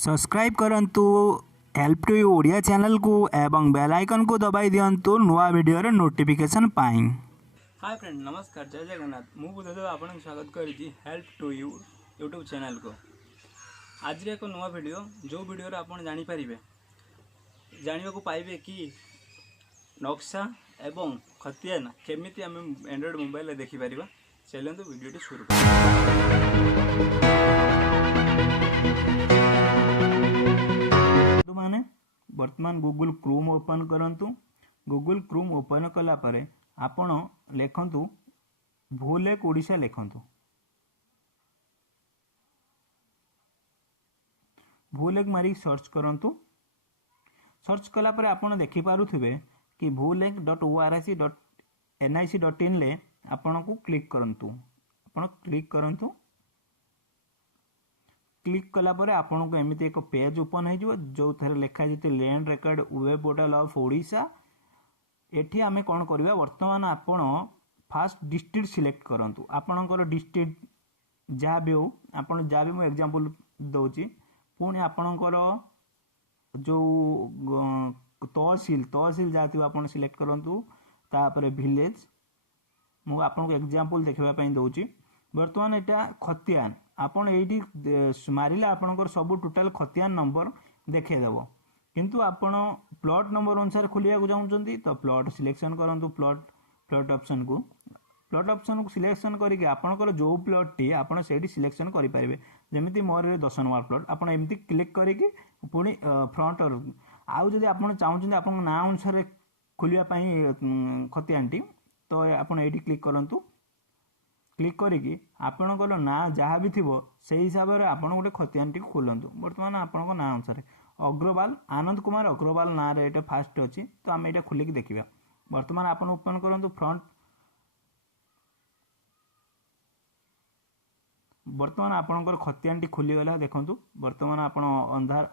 Subscribe करंतु help to you Odia channel को एवं बेल आइकन को दबाई दियंतु नुआ वीडियो रे नोटिफिकेशन पाई। हाय फ्रेंड नमस्कार जय जगन्नाथ मु बुद्धदेव आपन स्वागत करी help to you YouTube channel को। आज एक नुआ वीडियो जो वीडियो रे आपन जानि परिबे जानिबा को पाइबे कि नक्शा एवं खतियान केमिति हम एंड्रॉइड मोबाइल रे देखि परिबा। चलंतु वीडियो टी शुरू माने वर्तमान गूगल क्रोम ओपन करंतु। गूगल क्रोम ओपन कला परे आपण लेखंतु भूलेक ओडिशा लेखंतु। भूलेक मारी सर्च करंतु। सर्च कला परे आपण देखि पारुथिबे कि bhuleg.org.nic.in ले आपण को क्लिक करंतु। आपण क्लिक करंतु। क्लिक कला परे आपण को एमिति एक पेज ओपन हो जिवो जो थरे लिखा जेते land record web portal of Odisha. एठी आमे कोन करबा वर्तमान आपण फास्ट डिस्ट्रिक्ट सिलेक्ट करंतु। आपणकर डिस्ट्रिक्ट जा भी हो आपण जा भी मो एग्जांपल दोची पुणी आपणकर जो तहसील जातिबा आपण सिलेक्ट करंतु। तापरे विलेज मु आपन को एग्जांपल देखबा पई दोची। वर्तमान एटा खतियान आपण एठी मारिला आपणकर सब टोटल खतियान नंबर देखे देबो किंतु आपण प्लॉट नंबर अनुसार खोलिया को जाउछंती तो प्लॉट सिलेक्शन करंतु। प्लॉट ऑप्शन को सिलेक्शन करिके आपणकर जो प्लॉट टी आपण सेठी सिलेक्शन करि परिबे। जेमिति मोर 10 नंबर प्लॉट आपण एमिति क्लिक करिके पुणी फ्रंट और आउ जदि आपण चाहुछंती आपण ना अनुसार खोलिया पई खतियानटी तो आपण एठी क्लिक करंतु। क्लिक करिके आपणकर ना जहाँ भी थिबो सेही हिसाब रे आपण गोटे खतियानटी खोलंतु। वर्तमान आपणको ना अनुसार अग्रवाल आनंद कुमार अग्रवाल ना रे एटा फास्ट अछि तो हम एटा खोलिक देखिबा। वर्तमान आपण ओपन करंतु फ्रंट। वर्तमान आपणकर खतियानटी खोली गला देखंतु। वर्तमान आपण अंधार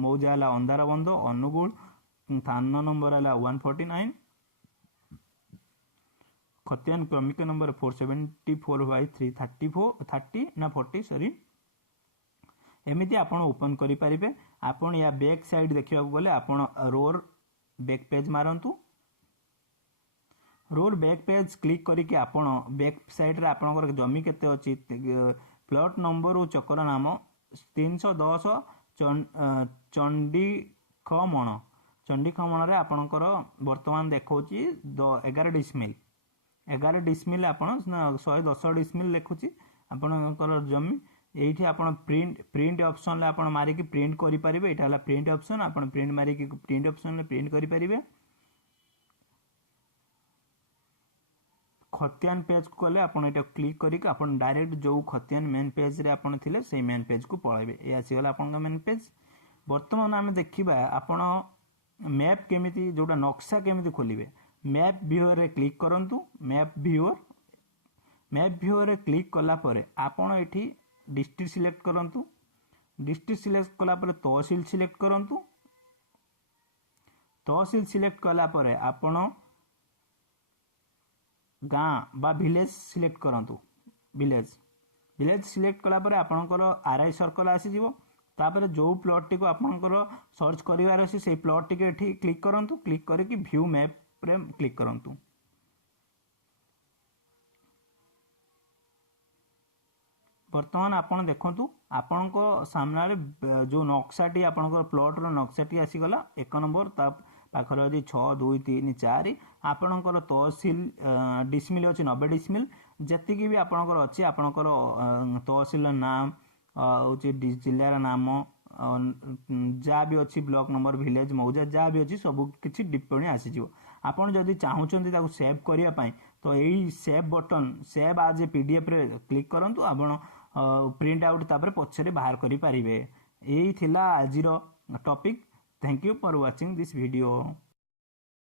मौजा हला अंधार बंध अनुगुण थाना नंबर हला 149 खतियान क्रमिक नंबर 474/330 ना 40 सॉरी एमिति आपण ओपन करि परिबे। आपण या बैक साइड देखिबा बोले आपण रोर बैक पेज मारंतु। रोर बैक पेज क्लिक करिके आपण बैक साइड रे आपनकर जमी केते अछि प्लॉट नंबर और चक्र नाम 310 चंडी खमण रे आपनकर वर्तमान देखौची 11 डिसमिल आपण 110 डिसमिल लिखुची आपनकर जमी। एठी आपण प्रिंट ऑप्शन ले आपण मारी की प्रिंट करि परिबे। एटा हला प्रिंट ऑप्शन आपण प्रिंट मारी की प्रिंट ऑप्शन ले प्रिंट करि परिबे। खतियान पेज को ले आपण एटा क्लिक करि के आपण डायरेक्ट जो खतियान मेन पेज रे आपण थिले सेही मेन पेज को पळाइबे। ए आसी गला आपण का मेन पेज। वर्तमान हम देखिबा आपण मैप केमिति जोटा नक्शा केमिति खोलिबे। मैप व्यूअर रे क्लिक करंतु। मैप व्यूअर रे क्लिक कला परे आपण एठी डिस्ट्रिक्ट सिलेक्ट करंतु। डिस्ट्रिक्ट सिलेक्ट कला परे तहसील सिलेक्ट करंतु। तहसील सिलेक्ट कला परे आपण गाँ बा विलेज सिलेक्ट करंतु। विलेज सिलेक्ट कला परे आपनकर आरआई सर्कल आसी जिवो। तापरे जो प्लॉट टी को आपनकर सर्च करिवार अछि से प्लॉट टी के एठी क्लिक करंतु। क्लिक करि कि व्यू मैप रे क्लिक करंतु। वर्तमान आपण देखंतु आपनको सामना रे जो नक्शाटी आपनकर प्लॉट रो नक्शाटी आसी गला। एक नंबर ता पाखर यदि 6 2 3 4 आपनकर तहसील डिसमिल अछि 90 डिसमिल जति की भी आपनकर अछि आपनकर तहसील नाम होची जिल्ला नाम जा भी अछि ब्लॉक नंबर विलेज मौजा जा भी अछि सब किछि टिप्पणी आसी जिवो। आपण जदि चाहुचंती ताको सेव करिया पई तो एई save button save as a PDF रे क्लिक करंतु। आपण प्रिंट आउट तापर पछरे बाहर करि परिबे। एई थिला आजिरो topic. Thank you for watching this video.